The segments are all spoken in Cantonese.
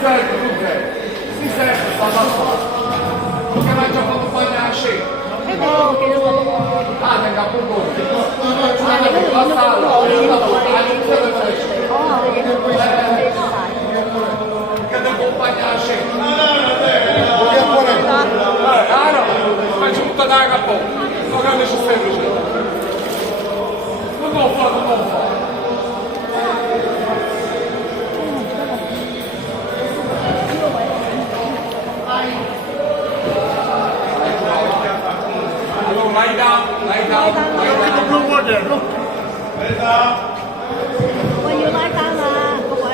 Certo, dunque, si serve, sta da qua. Che mangia quando fai la scena. Ah, nel capo la sala, che ti accompagna la scena. Ah no, faccio tutta da capo, non è necessario. Non lo fa. Allora, lie down. blue water. 我要拉單啦，各位。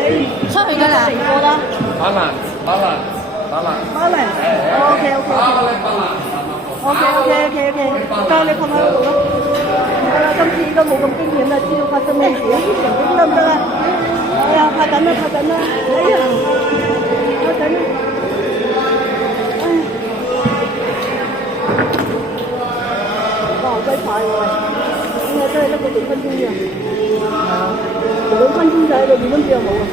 出去㗎啦。嚟過啦。Balance. OK。當你放喺度咯。好啦，今次都冇咁驚險啦，知道發生咩事，得唔得啊？哎呀，拍緊啦！哎呀，拍緊啦！哇，好鬼快喎！應該真係得個2分鐘啫，2分鐘仔，你2分鐘又冇啊！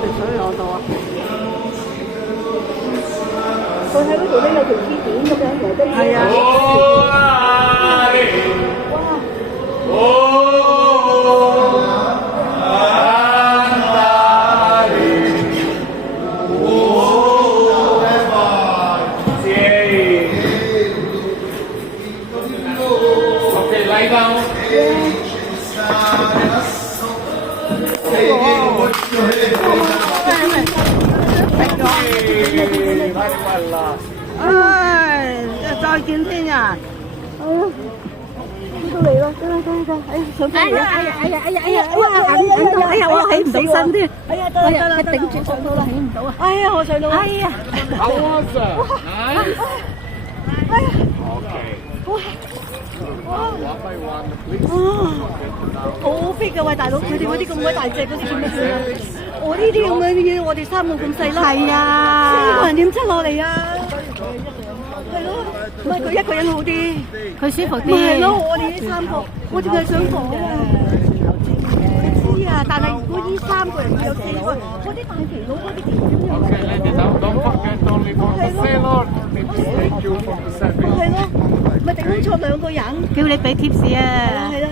食水我度啊！佢喺嗰度咧有條支點咁樣嚟得嘅。係啊！lie down. Ai, 再見聽日。到嚟咯，得，哎，上翻嚟啦！哎呀，我起唔到身添。哎呀，得啦，頂住上到啦，起唔到啊！哎呀，我上到啦！哎呀， How was that? Nice. 哎呀， Okay. 哇！ One by one, please. 好 fit 嘅喂，大佬，佢哋嗰啲咁鬼大隻嗰啲做咩算啊？我呢啲咁嘅嘢，我哋3個咁細粒，係啊， 4個人點出落嚟啊？係咯，唔係佢一個人好啲，佢舒服啲。咪係咯，我哋呢3個，我淨係想講啊，知啊，但係如果呢3個人要有4個，嗰啲大肥佬嗰啲點樣？ Okay, lady, now don't forget only for the sailor. Maybe thank you for the service. 係咯，咪頂多坐2個人，叫你俾貼士啊！係啦。